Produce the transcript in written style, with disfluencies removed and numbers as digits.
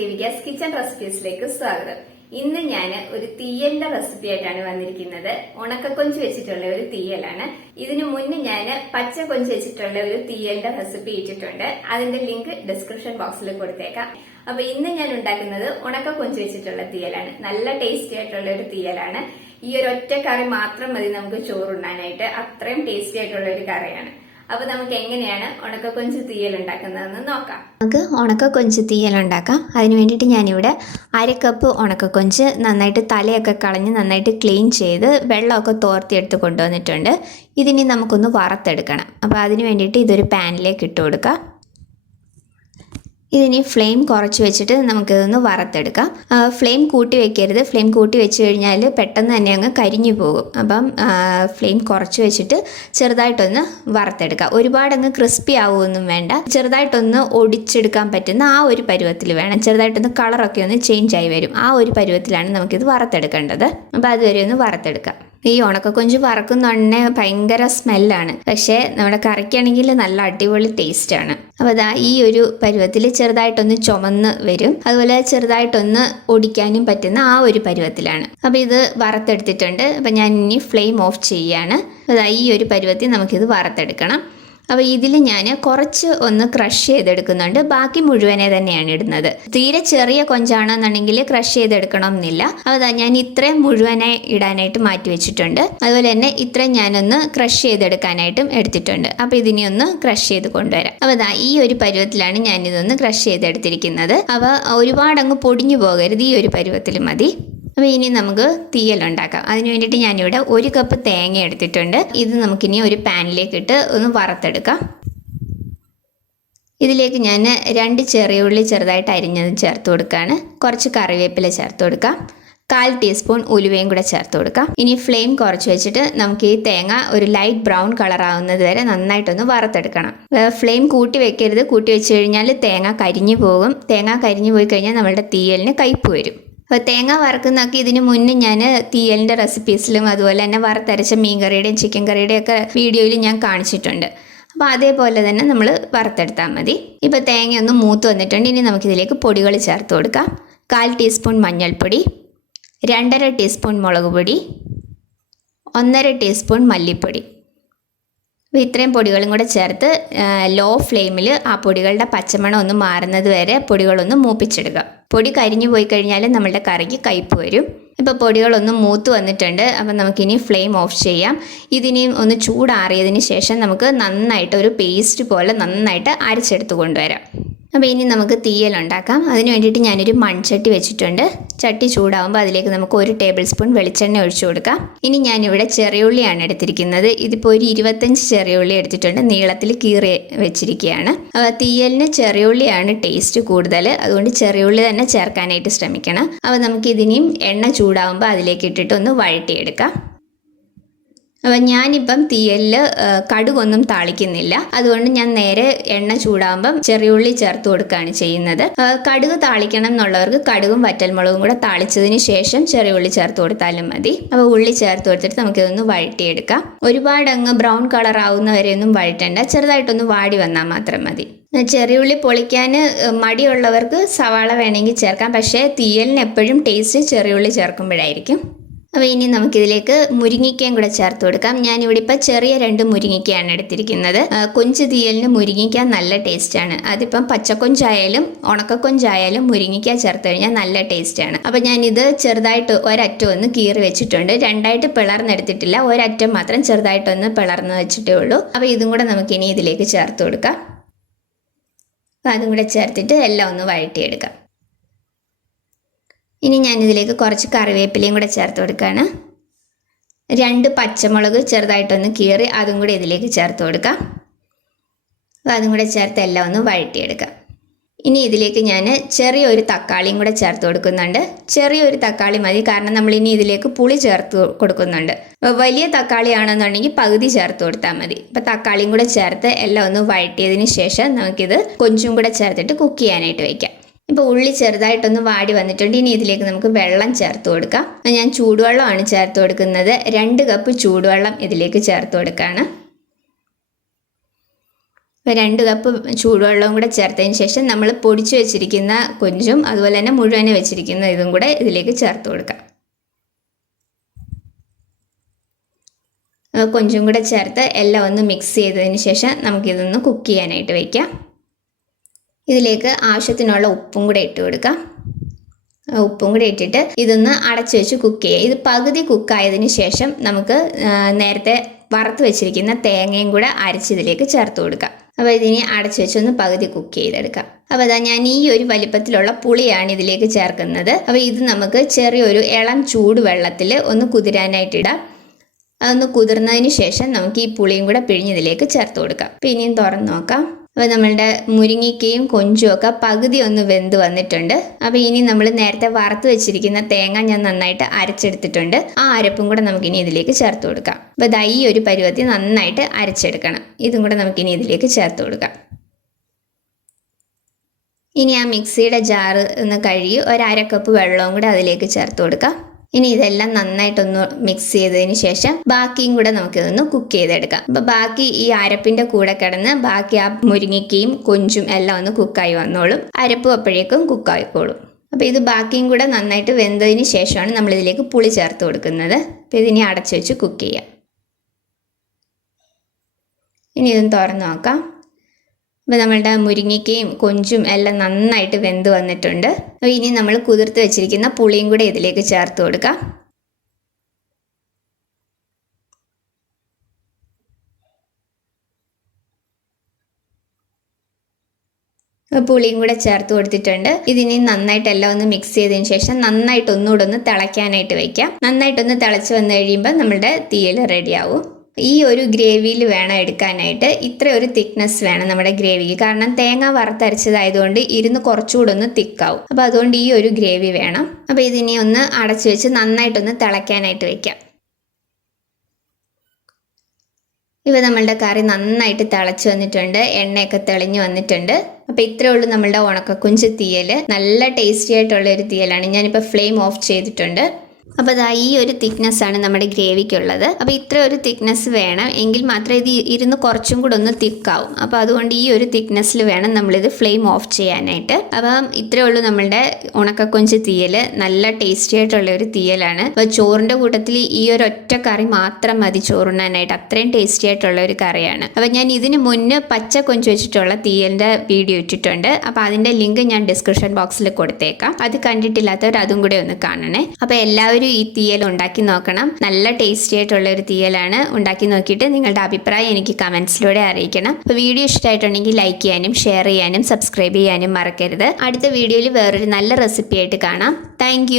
Devika's kitchen റെസിപ്പീസിലേക്ക് സ്വാഗതം. ഇന്ന് ഞാൻ ഒരു തീയലിന്റെ റെസിപ്പി ആയിട്ടാണ് വന്നിരിക്കുന്നത്. ഉണക്കക്കൊഞ്ച് വെച്ചിട്ടുള്ള ഒരു തീയലാണ്. ഇതിനു മുന്നേ ഞാൻ പച്ച കൊഞ്ച് വെച്ചിട്ടുള്ള ഒരു തീയലിന്റെ റെസിപ്പി ഇട്ടിട്ടുണ്ട്. അതിന്റെ ലിങ്ക് ഡിസ്ക്രിപ്ഷൻ ബോക്സിൽ കൊടുത്തേക്കാം. അപ്പൊ ഇന്ന് ഞാൻ ഉണ്ടാക്കുന്നത് ഉണക്കക്കൊഞ്ച് വെച്ചിട്ടുള്ള തീയലാണ്. നല്ല ടേസ്റ്റി ആയിട്ടുള്ള ഒരു തീയലാണ്. ഈ ഒരു ഒറ്റ കറി മാത്രം മതി നമുക്ക് ചോറുണ്ണാനായിട്ട്. അത്രയും ടേസ്റ്റി ആയിട്ടുള്ള ഒരു കറിയാണ്. അപ്പൊ നമുക്ക് എങ്ങനെയാണ് ഉണക്കക്കൊഞ്ച് തീയൽ ഉണ്ടാക്കുന്നതെന്ന് നോക്കാം. നമുക്ക് ഉണക്കക്കൊഞ്ച് തീയൽ ഉണ്ടാക്കാം. അതിന് വേണ്ടിയിട്ട് ഞാനിവിടെ 1/2 കപ്പ് ഉണക്കക്കൊഞ്ച് നന്നായിട്ട് തലയൊക്കെ കളഞ്ഞ് നന്നായിട്ട് ക്ലീൻ ചെയ്ത് വെള്ളമൊക്കെ തോർത്തിയെടുത്ത് കൊണ്ടുവന്നിട്ടുണ്ട്. ഇതിനി നമുക്കൊന്ന് വറുത്തെടുക്കണം. അപ്പോൾ അതിന് വേണ്ടിയിട്ട് ഇതൊരു പാനിലേക്ക് ഇട്ട് കൊടുക്കാം. ഇതിനി ഫ്ലെയിം കുറച്ച് വെച്ചിട്ട് നമുക്കിതൊന്ന് വറുത്തെടുക്കാം. ഫ്ലെയിം കൂട്ടി വെക്കരുത്. ഫ്ലെയിം കൂട്ടി വെച്ച് കഴിഞ്ഞാൽ പെട്ടെന്ന് തന്നെ അങ്ങ് കരിഞ്ഞു പോകും. അപ്പം ഫ്ലെയിം കുറച്ച് വെച്ചിട്ട് ചെറുതായിട്ടൊന്ന് വറുത്തെടുക്കാം. ഒരുപാട് അങ്ങ് ക്രിസ്പി ആവുമൊന്നും വേണ്ട. ചെറുതായിട്ടൊന്ന് ഒടിച്ചെടുക്കാൻ പറ്റുന്ന ആ ഒരു പരുവത്തിൽ വേണം. ചെറുതായിട്ടൊന്ന് കളറൊക്കെ ഒന്ന് ചേഞ്ച് ആയി വരും. ആ ഒരു പരുവത്തിലാണ് നമുക്കിത് വറുത്തെടുക്കേണ്ടത്. അപ്പോൾ അതുവരെ ഒന്ന് വറുത്തെടുക്കാം. ഈ ഉണക്കക്കൊഞ്ച് വറക്കുന്ന ഭയങ്കര സ്മെല്ലാണ്. പക്ഷേ നമ്മുടെ കറിക്കാണെങ്കിൽ നല്ല അടിപൊളി ടേസ്റ്റാണ്. അപ്പോൾ അതാ ഈ ഒരു പരുവത്തിൽ ചെറുതായിട്ടൊന്ന് ചുമന്ന് വരും. അതുപോലെ ചെറുതായിട്ടൊന്ന് ഒടിക്കാനും പറ്റുന്ന ആ ഒരു പരുവത്തിലാണ്. അപ്പോൾ ഇത് വറുത്തെടുത്തിട്ടുണ്ട്. അപ്പോൾ ഞാൻ ഇനി ഫ്ലെയിം ഓഫ് ചെയ്യാണ്. അതാ ഈ ഒരു പരുവത്തിൽ നമുക്കിത് വറുത്തെടുക്കണം. അപ്പോൾ ഇതിൽ ഞാൻ കുറച്ച് ഒന്ന് ക്രഷ് ചെയ്തെടുക്കുന്നുണ്ട്. ബാക്കി മുഴുവനെ തന്നെയാണ് ഇടുന്നത്. തീരെ ചെറിയ കൊഞ്ചാണെന്നുണ്ടെങ്കിൽ ക്രഷ് ചെയ്തെടുക്കണം എന്നില്ല. അപ്പോൾ ഞാൻ ഇത്രയും മുഴുവനെ ഇടാനായിട്ട് മാറ്റി വെച്ചിട്ടുണ്ട്. അതുപോലെ തന്നെ ഇത്രയും ഞാനൊന്ന് ക്രഷ് ചെയ്തെടുക്കാനായിട്ടും എടുത്തിട്ടുണ്ട്. അപ്പോൾ ഇതിനെ ഒന്ന് ക്രഷ് ചെയ്ത് കൊണ്ടുവരാം. അപ്പോൾ ഈ ഒരു പരുവത്തിലാണ് ഞാനിതൊന്ന് ക്രഷ് ചെയ്തെടുത്തിരിക്കുന്നത്. അപ്പോൾ ഒരുപാട് അങ്ങ് പൊടിഞ്ഞു പോകരുത്. ഈ ഒരു പരുവത്തിൽ മതി. അപ്പോൾ ഇനി നമുക്ക് തീയൽ ഉണ്ടാക്കാം. അതിന് വേണ്ടിയിട്ട് ഞാനിവിടെ 1 കപ്പ് തേങ്ങ എടുത്തിട്ടുണ്ട്. ഇത് നമുക്കിനി ഒരു പാനിലേക്ക് ഇട്ട് ഒന്ന് വറുത്തെടുക്കാം. ഇതിലേക്ക് ഞാൻ 2 ചെറിയ ഉള്ളി ചെറുതായിട്ട് അരിഞ്ഞത് ചേർത്ത് കൊടുക്കുകയാണ്. കുറച്ച് കറിവേപ്പില ചേർത്ത് കൊടുക്കാം. 1/4 ടീസ്പൂൺ ഉലുവയും കൂടെ ചേർത്ത് കൊടുക്കാം. ഇനി ഫ്ലെയിം കുറച്ച് വെച്ചിട്ട് നമുക്ക് ഈ തേങ്ങ ഒരു ലൈറ്റ് ബ്രൗൺ കളർ ആവുന്നത് വരെ നന്നായിട്ടൊന്ന് വറുത്തെടുക്കണം. ഫ്ലെയിം കൂട്ടി വെക്കരുത്. കൂട്ടി വെച്ച് കഴിഞ്ഞാൽ തേങ്ങ കരിഞ്ഞു പോകും. തേങ്ങ കരിഞ്ഞു പോയി കഴിഞ്ഞാൽ നമ്മളുടെ തീയലിന് കയ്പ്പ് വരും. അപ്പോൾ തേങ്ങ വറുക്കുന്നതൊക്കെ ഇതിന് മുന്നേ ഞാൻ തീയലിൻ്റെ റെസിപ്പീസിലും അതുപോലെ തന്നെ വറുത്തരച്ച മീൻ കറിയുടെയും ചിക്കൻ കറിയുടെയും ഒക്കെ വീഡിയോയിൽ ഞാൻ കാണിച്ചിട്ടുണ്ട്. അപ്പോൾ അതേപോലെ തന്നെ നമ്മൾ വറുത്തെടുത്താൽ മതി. ഇപ്പോൾ തേങ്ങ ഒന്ന് മൂത്ത് വന്നിട്ടുണ്ട്. ഇനി നമുക്കിതിലേക്ക് പൊടികൾ ചേർത്ത് കൊടുക്കാം. 1/4 ടീസ്പൂൺ മഞ്ഞൾപ്പൊടി, 2.5 ടീസ്പൂൺ മുളക് പൊടി, 1.5 ടീസ്പൂൺ മല്ലിപ്പൊടി. അപ്പോൾ ഇത്രയും പൊടികളും കൂടെ ചേർത്ത് ലോ ഫ്ലെയിമിൽ ആ പൊടികളുടെ പച്ചമണം ഒന്ന് മാറുന്നത് വരെ പൊടികളൊന്ന് മൂപ്പിച്ചെടുക്കുക. പൊടി കരിഞ്ഞു പോയി കഴിഞ്ഞാൽ നമ്മളുടെ കറിക്ക് കയ്പ്പ് വരും. ഇപ്പോൾ പൊടികളൊന്ന് മൂത്ത് വന്നിട്ടുണ്ട്. അപ്പം നമുക്കിനി ഫ്ലെയിം ഓഫ് ചെയ്യാം. ഇതിനെയും ഒന്ന് ചൂടാറിയതിന് ശേഷം നമുക്ക് നന്നായിട്ട് ഒരു പേസ്റ്റ് പോലെ നന്നായിട്ട് അരച്ചെടുത്ത് കൊണ്ടുവരാം. അപ്പോൾ ഇനി നമുക്ക് തീയൽ ഉണ്ടാക്കാം. അതിന് വേണ്ടിയിട്ട് ഞാനൊരു മൺചട്ടി വെച്ചിട്ടുണ്ട്. ചട്ടി ചൂടാകുമ്പോൾ അതിലേക്ക് നമുക്ക് 1 ടേബിൾ സ്പൂൺ വെളിച്ചെണ്ണ ഒഴിച്ചു കൊടുക്കാം. ഇനി ഞാനിവിടെ ചെറിയുള്ളിയാണ് എടുത്തിരിക്കുന്നത്. ഇതിപ്പോൾ ഒരു 25 ചെറിയുള്ളി എടുത്തിട്ടുണ്ട്. നീളത്തിൽ കീറി വെച്ചിരിക്കുകയാണ്. തീയലിന് ചെറിയുള്ളിയാണ് ടേസ്റ്റ് കൂടുതൽ. അതുകൊണ്ട് ചെറിയുള്ളി തന്നെ ചേർക്കാനായിട്ട് ശ്രമിക്കണം. അപ്പോൾ നമുക്ക് ഇതിനെയും എണ്ണ ചൂടാകുമ്പോൾ അതിലേക്ക് ഇട്ടിട്ട് ഒന്ന് വഴറ്റിയെടുക്കാം. അപ്പം ഞാനിപ്പം തീയലിൽ കടുകൊന്നും താളിക്കുന്നില്ല. അതുകൊണ്ട് ഞാൻ നേരെ എണ്ണ ചൂടാകുമ്പം ചെറിയുള്ളി ചേർത്ത് കൊടുക്കുകയാണ് ചെയ്യുന്നത്. കടുക് താളിക്കണം എന്നുള്ളവർക്ക് കടുകും വറ്റൽമുളകും കൂടെ താളിച്ചതിന് ശേഷം ചെറിയുള്ളി ചേർത്ത് കൊടുത്താലും മതി. അപ്പോൾ ഉള്ളി ചേർത്ത് കൊടുത്തിട്ട് നമുക്കിതൊന്ന് വഴറ്റിയെടുക്കാം. ഒരുപാട് അങ്ങ് ബ്രൗൺ കളർ ആവുന്നവരെയൊന്നും വഴറ്റണ്ട. ചെറുതായിട്ടൊന്ന് വാടി വന്നാൽ മാത്രം മതി. ചെറിയുള്ളി പൊളിക്കാൻ മടിയുള്ളവർക്ക് സവാള വേണമെങ്കിൽ ചേർക്കാം. പക്ഷേ തീയലിന് എപ്പോഴും ടേസ്റ്റ് ചെറിയുള്ളി ചേർക്കുമ്പോഴായിരിക്കും. അപ്പോൾ ഇനി നമുക്കിതിലേക്ക് മുരിങ്ങിക്കയും കൂടെ ചേർത്ത് കൊടുക്കാം. ഞാനിവിടെ ഇപ്പോൾ ചെറിയ 2 മുരിങ്ങിക്കയാണ് എടുത്തിരിക്കുന്നത്. കൊഞ്ച് തീയലിന് മുരിങ്ങിക്ക നല്ല ടേസ്റ്റാണ്. അതിപ്പം പച്ചക്കൊഞ്ചായാലും ഉണക്കക്കൊഞ്ചായാലും മുരിങ്ങിക്ക ചേർത്ത് കഴിഞ്ഞാൽ നല്ല ടേസ്റ്റാണ്. അപ്പോൾ ഞാനിത് ചെറുതായിട്ട് ഒരറ്റം ഒന്ന് കീറി വെച്ചിട്ടുണ്ട്. 2ആയിട്ട് പിളർന്നെടുത്തിട്ടില്ല. ഒരറ്റം മാത്രം ചെറുതായിട്ടൊന്ന് പിളർന്ന് വെച്ചിട്ടേ ഉള്ളൂ. അപ്പോൾ ഇതും കൂടെ നമുക്കിനി ഇതിലേക്ക് ചേർത്ത് കൊടുക്കാം. അപ്പോൾ അതും കൂടെ ചേർത്തിട്ട് എല്ലാം ഒന്ന് വഴറ്റിയെടുക്കാം. ഇനി ഞാനിതിലേക്ക് കുറച്ച് കറിവേപ്പിലയും കൂടെ ചേർത്ത് കൊടുക്കുകയാണ്. 2 പച്ചമുളക് ചെറുതായിട്ടൊന്ന് കീറി അതും കൂടി ഇതിലേക്ക് ചേർത്ത് കൊടുക്കാം. അപ്പോൾ അതും കൂടെ ചേർത്ത് എല്ലാം ഒന്ന് വഴറ്റിയെടുക്കാം. ഇനി ഇതിലേക്ക് ഞാൻ ചെറിയൊരു തക്കാളിയും കൂടെ ചേർത്ത് കൊടുക്കുന്നുണ്ട്. ചെറിയൊരു തക്കാളി മതി. കാരണം നമ്മളിനി ഇതിലേക്ക് പുളി ചേർത്ത് കൊടുക്കുന്നുണ്ട്. വലിയ തക്കാളി ആണെന്നുണ്ടെങ്കിൽ പകുതി ചേർത്ത് കൊടുത്താൽ മതി. അപ്പോൾ തക്കാളിയും കൂടെ ചേർത്ത് എല്ലാം ഒന്ന് വഴറ്റിയതിന് ശേഷം നമുക്കിത് കൊഞ്ചും കൂടെ ചേർത്തിട്ട് കുക്ക് ചെയ്യാനായിട്ട് വയ്ക്കാം. ഇപ്പോൾ ഉള്ളി ചെറുതായിട്ടൊന്ന് വാടി വന്നിട്ടുണ്ട്. ഇനി ഇതിലേക്ക് നമുക്ക് വെള്ളം ചേർത്ത് കൊടുക്കാം. ഞാൻ ചൂടുവെള്ളമാണ് ചേർത്ത് കൊടുക്കുന്നത്. 2 കപ്പ് ചൂടുവെള്ളം ഇതിലേക്ക് ചേർത്ത് കൊടുക്കുകയാണ്. 2 കപ്പ് ചൂടുവെള്ളവും കൂടെ ചേർത്തതിന് ശേഷം നമ്മൾ പൊടിച്ചു വെച്ചിരിക്കുന്ന കൊഞ്ചും അതുപോലെ തന്നെ മുഴുവനെ വെച്ചിരിക്കുന്ന ഇതും കൂടെ ഇതിലേക്ക് ചേർത്ത് കൊടുക്കാം. കൊഞ്ചും കൂടെ ചേർത്ത് എല്ലാം ഒന്ന് മിക്സ് ചെയ്തതിന് ശേഷം നമുക്കിതൊന്ന് കുക്ക് ചെയ്യാനായിട്ട് വയ്ക്കാം. ഇതിലേക്ക് ആവശ്യത്തിനുള്ള ഉപ്പും കൂടെ ഇട്ട് കൊടുക്കാം. ഉപ്പും കൂടെ ഇട്ടിട്ട് ഇതൊന്ന് അടച്ചു വെച്ച് കുക്ക് ചെയ്യുക. ഇത് പകുതി കുക്കായതിന് ശേഷം നമുക്ക് നേരത്തെ വറുത്ത് വെച്ചിരിക്കുന്ന തേങ്ങയും കൂടെ അരച്ചിതിലേക്ക് ചേർത്ത് കൊടുക്കാം. അപ്പോൾ ഇതിനെ അടച്ചു വെച്ചൊന്ന് പകുതി കുക്ക് ചെയ്തെടുക്കാം. അപ്പോൾ അതാ ഞാൻ ഈ ഒരു വലിപ്പത്തിലുള്ള പുളിയാണ് ഇതിലേക്ക് ചേർക്കുന്നത്. അപ്പോൾ ഇത് നമുക്ക് ചെറിയൊരു ഇളം ചൂട് വെള്ളത്തിൽ ഒന്ന് കുതിരാനായിട്ടിടാം. അതൊന്ന് കുതിർന്നതിന് ശേഷം നമുക്ക് ഈ പുളിയും കൂടെ പിഴിഞ്ഞതിലേക്ക് ചേർത്ത് കൊടുക്കാം. അപ്പോൾ ഇനിയും തുറന്ന് നോക്കാം. അപ്പോൾ നമ്മളുടെ മുരിങ്ങിക്കയും കൊഞ്ചും ഒക്കെ പകുതി ഒന്ന് വെന്ത് വന്നിട്ടുണ്ട്. അപ്പോൾ ഇനി നമ്മൾ നേരത്തെ വറുത്ത് വെച്ചിരിക്കുന്ന തേങ്ങ ഞാൻ നന്നായിട്ട് അരച്ചെടുത്തിട്ടുണ്ട്. ആ അരപ്പും കൂടെ നമുക്കിനി ഇതിലേക്ക് ചേർത്ത് കൊടുക്കാം. അപ്പോൾ ഇതാ ഈ ഒരു പരുവത്തിൽ നന്നായിട്ട് അരച്ചെടുക്കണം. ഇതും കൂടെ നമുക്കിനി ഇതിലേക്ക് ചേർത്ത് കൊടുക്കാം. ഇനി ആ മിക്സിയുടെ ജാറ് ഒന്ന് കഴുകി 1/2 കപ്പ് വെള്ളവും കൂടെ അതിലേക്ക് ചേർത്ത് കൊടുക്കാം. ഇനി ഇതെല്ലാം നന്നായിട്ടൊന്ന് മിക്സ് ചെയ്തതിന് ശേഷം ബാക്കിയും കൂടെ നമുക്കിതൊന്ന് കുക്ക് ചെയ്തെടുക്കാം. അപ്പോൾ ബാക്കി ഈ അരപ്പിൻ്റെ കൂടെ കിടന്ന് ബാക്കി ആ മുരിങ്ങയ്ക്കയും കൊഞ്ചും എല്ലാം ഒന്ന് കുക്കായി വന്നോളും. അരപ്പും അപ്പോഴേക്കും കുക്കായിക്കോളും. അപ്പോൾ ഇത് ബാക്കിയും കൂടെ നന്നായിട്ട് വെന്തതിന് ശേഷമാണ് നമ്മളിതിലേക്ക് പുളി ചേർത്ത് കൊടുക്കുന്നത്. അപ്പോൾ ഇതിനെ അടച്ചു വെച്ച് കുക്ക് ചെയ്യാം. ഇനി ഇതൊന്ന് തുറന്ന് നോക്കാം. അപ്പോൾ നമ്മളുടെ മുരിങ്ങയ്ക്കയും കൊഞ്ചും എല്ലാം നന്നായിട്ട് വെന്ത് വന്നിട്ടുണ്ട്. അപ്പോൾ ഇനി നമ്മൾ കുതിർത്ത് വെച്ചിരിക്കുന്ന പുളിയും കൂടെ ഇതിലേക്ക് ചേർത്ത് കൊടുക്കാം. പുളിയും കൂടെ ചേർത്ത് കൊടുത്തിട്ടുണ്ട്. ഇതിനി നന്നായിട്ട് എല്ലാം ഒന്ന് മിക്സ് ചെയ്തതിന് ശേഷം നന്നായിട്ട് ഒന്നുകൂടെ ഒന്ന് തിളയ്ക്കാനായിട്ട് വയ്ക്കാം. നന്നായിട്ടൊന്ന് തിളച്ച് വന്നു കഴിയുമ്പോൾ നമ്മളുടെ തീയൽ റെഡിയാവും. ഈ ഒരു ഗ്രേവിയിൽ വേണം എടുക്കാനായിട്ട്. ഇത്ര ഒരു തിക്നെസ് വേണം നമ്മുടെ ഗ്രേവിക്ക്. കാരണം തേങ്ങ വറുത്തരച്ചതായതുകൊണ്ട് ഇരുന്ന് കുറച്ചുകൂടെ ഒന്ന് തിക്കാവും. അപ്പോൾ അതുകൊണ്ട് ഈ ഒരു ഗ്രേവി വേണം. അപ്പോൾ ഇതിനെ ഒന്ന് അടച്ചു വെച്ച് നന്നായിട്ടൊന്ന് തിളയ്ക്കാനായിട്ട് വയ്ക്കാം. ഇപ്പോൾ നമ്മളുടെ കറി നന്നായിട്ട് തിളച്ച് വന്നിട്ടുണ്ട്. എണ്ണയൊക്കെ തെളിഞ്ഞ് വന്നിട്ടുണ്ട്. അപ്പോൾ ഇത്രയേ ഉള്ളൂ നമ്മളുടെ ഉണക്കക്കൊഞ്ച് തീയൽ. നല്ല ടേസ്റ്റി ആയിട്ടുള്ള ഒരു തീയലാണ്. ഞാനിപ്പോൾ ഫ്ലെയിം ഓഫ് ചെയ്തിട്ടുണ്ട്. അപ്പോൾ അതാ ഈ ഒരു തിക്നെസ്സാണ് നമ്മുടെ ഗ്രേവിക്കുള്ളത്. അപ്പോൾ ഇത്ര ഒരു തിക്നെസ് വേണം, എങ്കിൽ മാത്രമേ ഇത് ഇരുന്ന് കുറച്ചും കൂടെ ഒന്ന് തിക്കാവും. അപ്പോൾ അതുകൊണ്ട് ഈ ഒരു തിക്നെസ്സിൽ വേണം നമ്മളിത് ഫ്ലെയിം ഓഫ് ചെയ്യാനായിട്ട്. അപ്പം ഇത്രയേ ഉള്ളൂ നമ്മളുടെ ഉണക്കക്കൊഞ്ച് തീയൽ. നല്ല ടേസ്റ്റി ആയിട്ടുള്ള ഒരു തീയലാണ്. അപ്പോൾ ചോറിൻ്റെ കൂട്ടത്തിൽ ഈ ഒരു ഒറ്റ കറി മാത്രം മതി ചോറുണ്ണാനായിട്ട്. അത്രയും ടേസ്റ്റി ആയിട്ടുള്ള ഒരു കറിയാണ്. അപ്പോൾ ഞാൻ ഇതിന് മുന്നേ പച്ച കൊഞ്ച് വെച്ചിട്ടുള്ള തീയലിൻ്റെ വീഡിയോ ഇട്ടിട്ടുണ്ട്. അപ്പോൾ അതിൻ്റെ ലിങ്ക് ഞാൻ ഡിസ്ക്രിപ്ഷൻ ബോക്സിൽ കൊടുത്തേക്കാം. അത് കണ്ടിട്ടില്ലാത്തവർ അതും കൂടെ ഒന്ന് കാണണേ. അപ്പോൾ എല്ലാവരും ഈ തീയൽ ഉണ്ടാക്കി നോക്കണം. നല്ല ടേസ്റ്റി ആയിട്ടുള്ള ഒരു തീയലാണ്. ഉണ്ടാക്കി നോക്കിയിട്ട് നിങ്ങളുടെ അഭിപ്രായം എനിക്ക് കമൻസിലൂടെ അറിയിക്കണം. അപ്പോൾ വീഡിയോ ഇഷ്ടമായിട്ടുണ്ടെങ്കിൽ ലൈക്ക് ചെയ്യാനും ഷെയർ ചെയ്യാനും സബ്സ്ക്രൈബ് ചെയ്യാനും മറക്കരുത്. അടുത്ത വീഡിയോയിൽ വേറൊരു നല്ല റെസിപ്പി ആയിട്ട് കാണാം. താങ്ക്